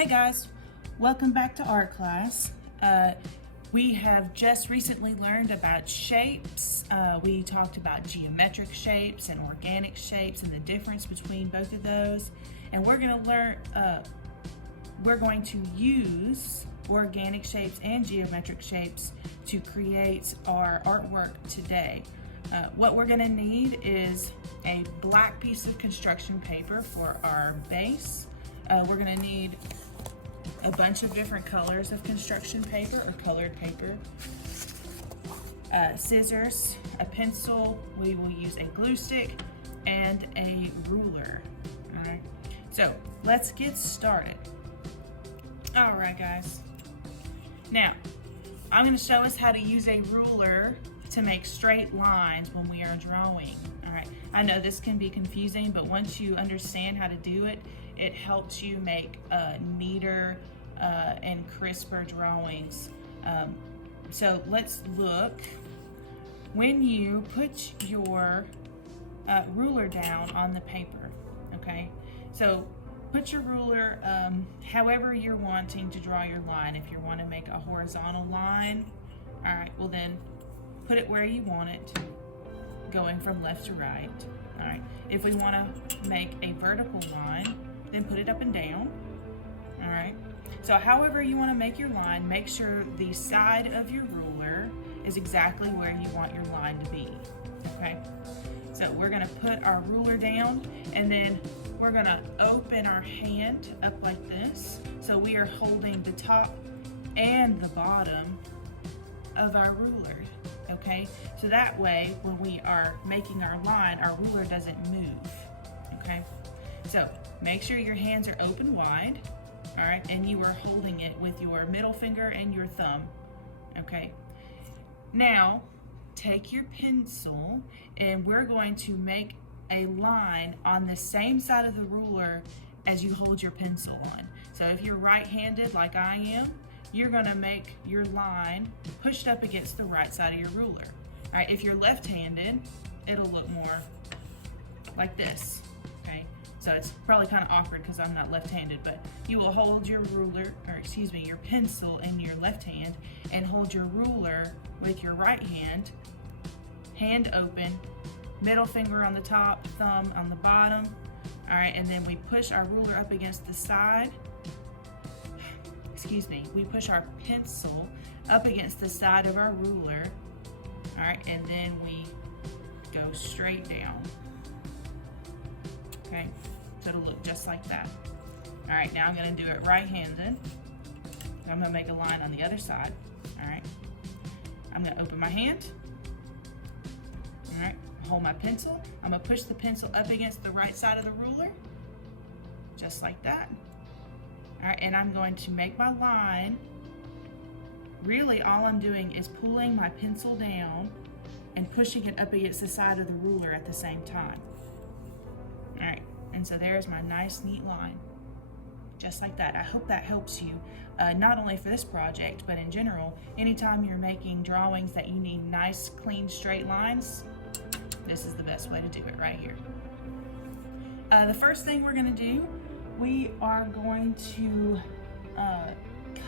Hey guys, welcome back to art class. We have just recently learned about shapes. We talked about geometric shapes and organic shapes and the difference between both of those. And we're going to use organic shapes and geometric shapes to create our artwork today. What we're going to need is a black piece of construction paper for our base. We're going to need a bunch of different colors of construction paper or colored paper, scissors, a pencil, we will use a glue stick, and a ruler. All right, so let's get started. All right, guys. Now, I'm going to show us how to use a ruler to make straight lines when we are drawing. All right, I know this can be confusing, but once you understand how to do it, it helps you make neater and crisper drawings. So let's look. When you put your ruler down on the paper, okay? So put your ruler however you're wanting to draw your line. If you want to make a horizontal line, all right, well then put it where you want it, going from left to right. All right, if we want to make a vertical line, then put it up and down. All right, so however you want to make your line, make sure the side of your ruler is exactly where you want your line to be. Okay, so we're going to put our ruler down, and then we're going to open our hand up like this, so we are holding the top and the bottom of our ruler. Okay, so that way when we are making our line, our ruler doesn't move. Okay, so make sure your hands are open wide, all right, and you are holding it with your middle finger and your thumb. Okay, now take your pencil and we're going to make a line on the same side of the ruler as you hold your pencil on. So if you're right-handed like I am, you're gonna make your line pushed up against the right side of your ruler. All right, if you're left-handed, it'll look more like this, okay? So it's probably kind of awkward because I'm not left-handed, but you will hold your ruler, or excuse me, your pencil in your left hand and hold your ruler with your right hand, hand open, middle finger on the top, thumb on the bottom. All right, and then we push our ruler up against the side. Excuse me, we push our pencil up against the side of our ruler, all right, and then we go straight down, okay, so it'll look just like that. All right, now I'm gonna do it right-handed. I'm gonna make a line on the other side, all right. I'm gonna open my hand, all right, hold my pencil. I'm gonna push the pencil up against the right side of the ruler, just like that. All right, and I'm going to make my line. Really, all I'm doing is pulling my pencil down and pushing it up against the side of the ruler at the same time. All right, and so there's my nice, neat line, just like that. I hope that helps you, not only for this project, but in general. Anytime you're making drawings that you need nice, clean, straight lines, this is the best way to do it right here. The first thing we're gonna do, we are going to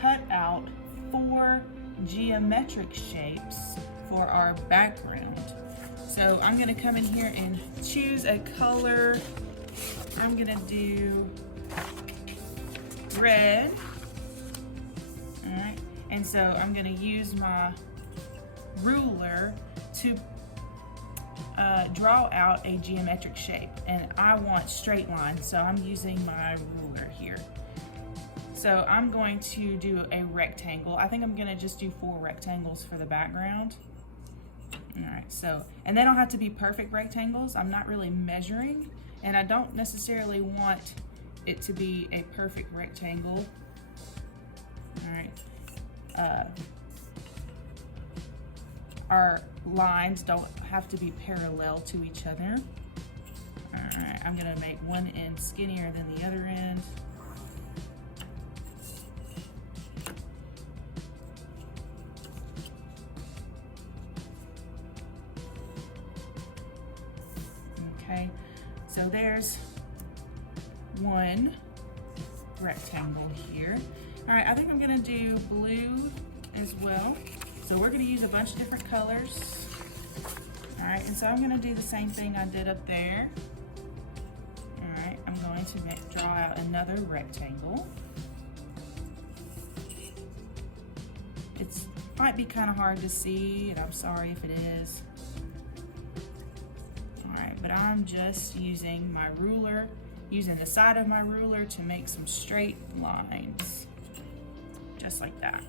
cut out 4 geometric shapes for our background. So I'm gonna come in here and choose a color. I'm gonna do red. All right, and so I'm gonna use my ruler to draw out a geometric shape, and I want straight lines, so I'm using my ruler here. So I'm going to do a rectangle. I think I'm gonna just do 4 rectangles for the background. All right, so, and they don't have to be perfect rectangles. I'm not really measuring, and I don't necessarily want it to be a perfect rectangle. All right. Our lines don't have to be parallel to each other. All right, I'm gonna make one end skinnier than the other end. Okay, so there's one rectangle here. All right, I think I'm gonna do blue as well. So we're gonna use a bunch of different colors. All right, and so I'm gonna do the same thing I did up there. All right, I'm going to draw out another rectangle. It might be kind of hard to see, and I'm sorry if it is. All right, but I'm just using my ruler, using the side of my ruler to make some straight lines, just like that.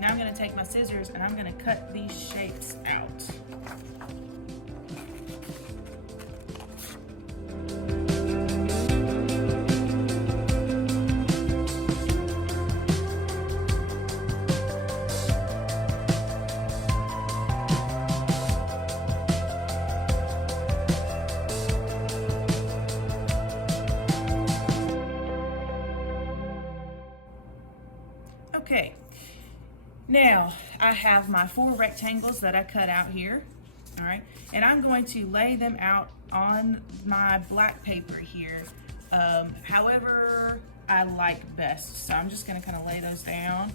Now I'm going to take my scissors and I'm going to cut these shapes out. Okay. Now, I have my 4 rectangles that I cut out here, all right? And I'm going to lay them out on my black paper here, however I like best. So I'm just gonna kind of lay those down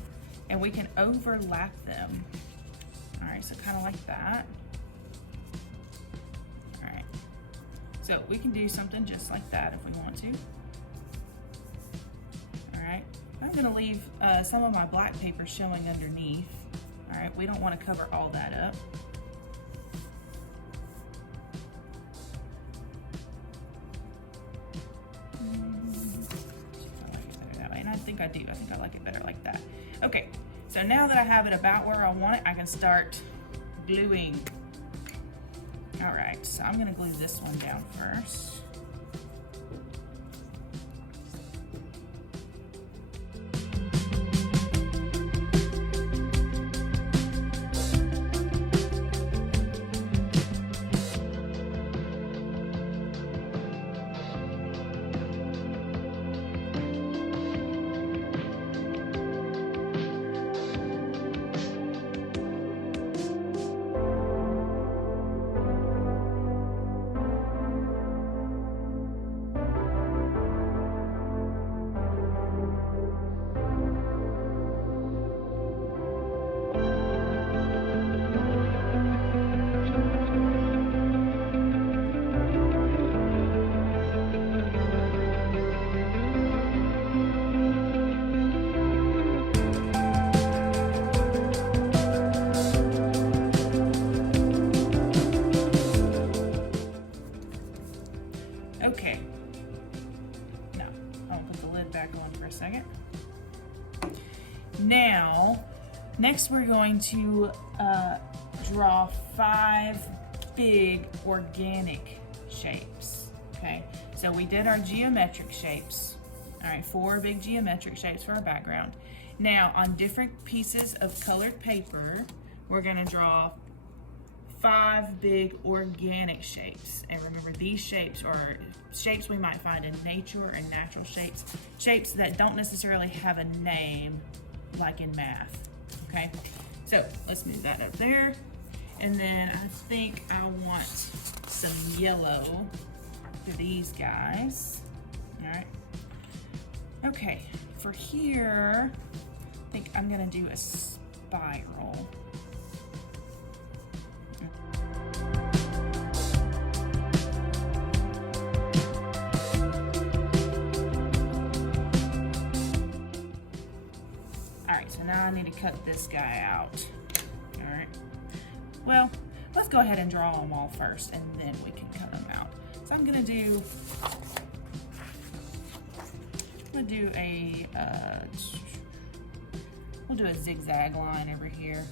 and we can overlap them. All right, so kind of like that. All right, so we can do something just like that if we want to. All right. I'm gonna leave some of my black paper showing underneath. All right, we don't want to cover all that up. I like it better that way, and I think I do. I think I like it better like that. Okay, so now that I have it about where I want it, I can start gluing. All right, so I'm gonna glue this one down first. Okay, no, I'll put the lid back on for a second. Now, next we're going to draw 5 big organic shapes, okay? So we did our geometric shapes, all right, 4 big geometric shapes for our background. Now, on different pieces of colored paper, we're gonna draw 5 big organic shapes. And remember, these shapes are shapes we might find in nature and natural shapes, shapes that don't necessarily have a name like in math, okay? So let's move that up there. And then I think I want some yellow for these guys, all right? Okay, for here, I think I'm gonna do a spiral. Now I need to cut this guy out. All right. Well, let's go ahead and draw them all first, and then we can cut them out. So I'm gonna do we'll do a zigzag line over here.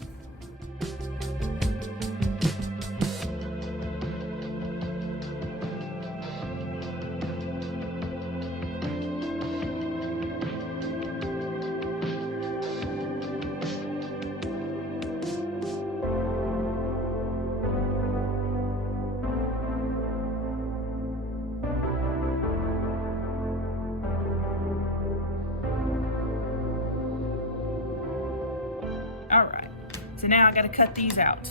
So now I gotta cut these out.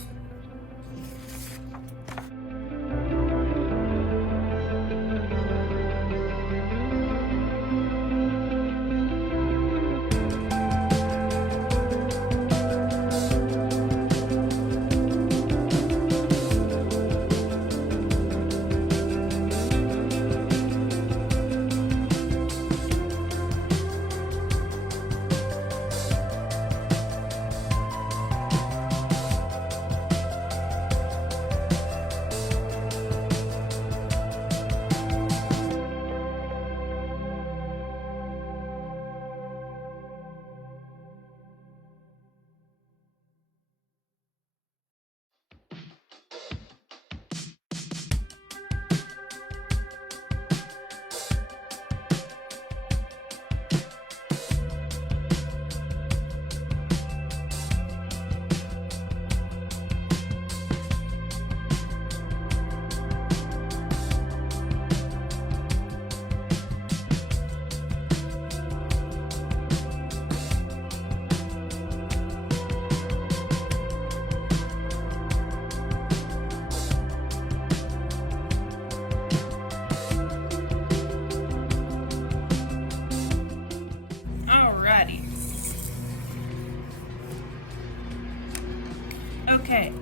Okay,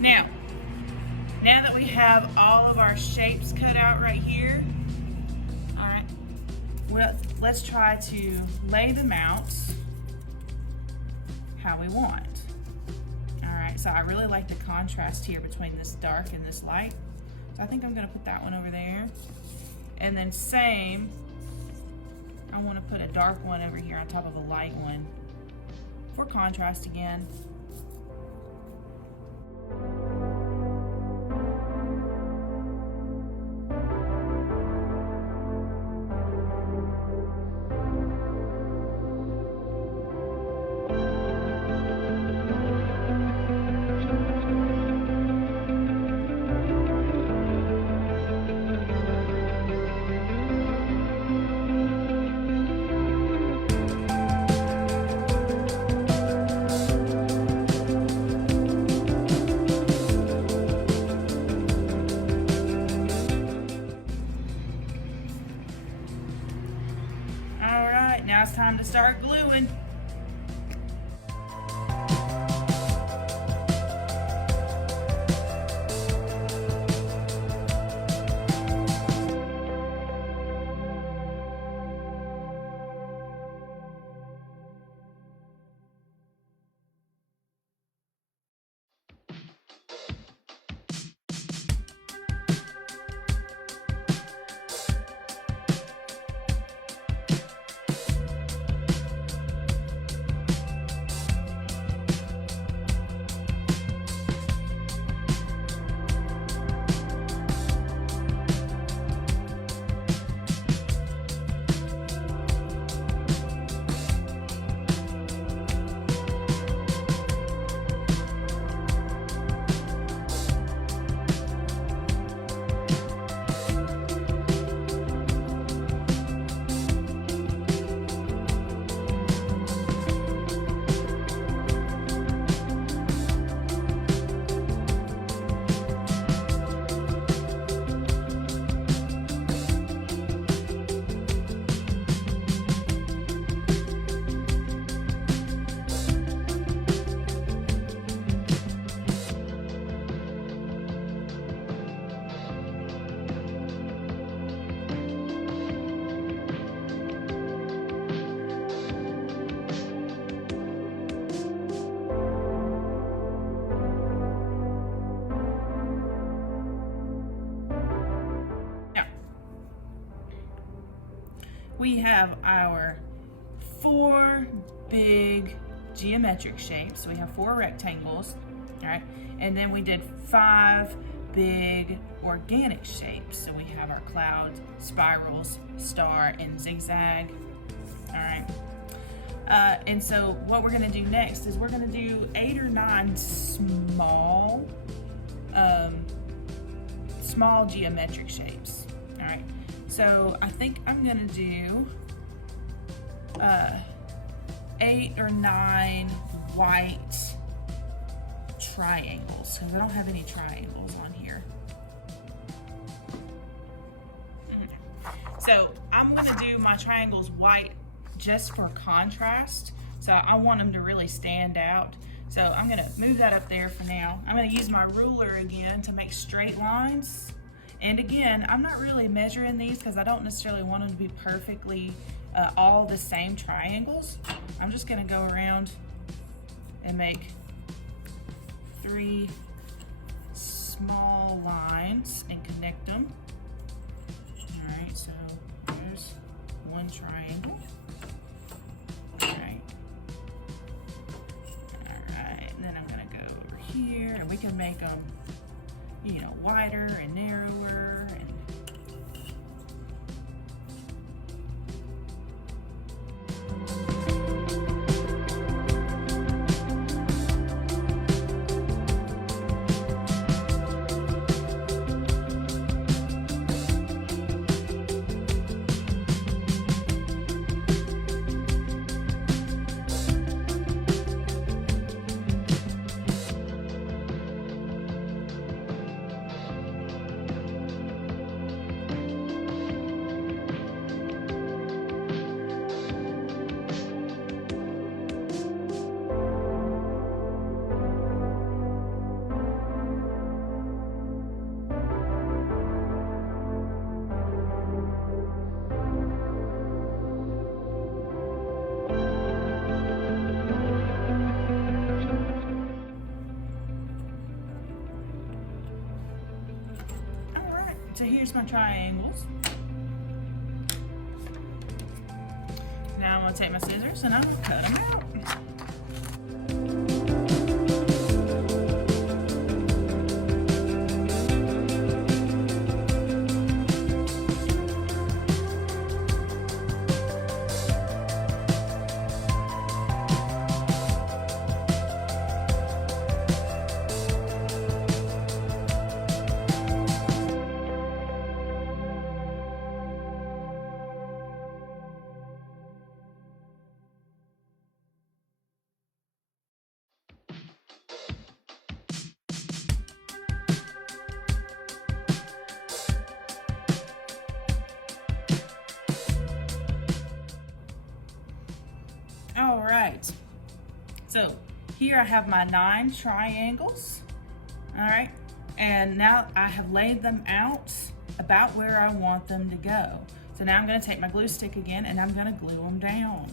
now that we have all of our shapes cut out right here, all right, well, let's try to lay them out how we want. All right, so I really like the contrast here between this dark and this light. So I think I'm gonna put that one over there. And then same, I wanna put a dark one over here on top of a light one for contrast again. Now it's time to start gluing. We have our 4 big geometric shapes. So we have 4 rectangles, all right? And then we did 5 big organic shapes. So we have our cloud, spirals, star, and zigzag, all right? And so what we're gonna do next is we're gonna do 8 or 9 small geometric shapes, all right? So I think I'm gonna do 8 or 9 white triangles, because I don't have any triangles on here. So I'm gonna do my triangles white just for contrast. So I want them to really stand out. So I'm gonna move that up there for now. I'm gonna use my ruler again to make straight lines. And again, I'm not really measuring these because I don't necessarily want them to be perfectly all the same triangles. I'm just gonna go around and make 3 small lines and connect them. All right, so there's one triangle. All right, and then I'm gonna go over here, and we can make them, you know, wider and narrower. And so here's my triangles. Now I'm gonna take my scissors and I'm gonna cut them out. All right, so here I have my 9 triangles, all right? And now I have laid them out about where I want them to go. So now I'm gonna take my glue stick again and I'm gonna glue them down.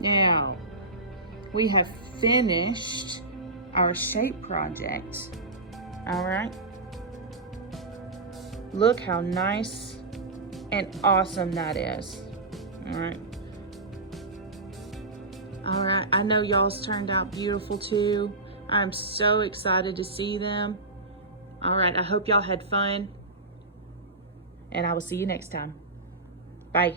Now, we have finished our shape project, all right? Look how nice and awesome that is, all right? All right, I know y'all's turned out beautiful too. I'm so excited to see them. All right, I hope y'all had fun, and I will see you next time. Bye.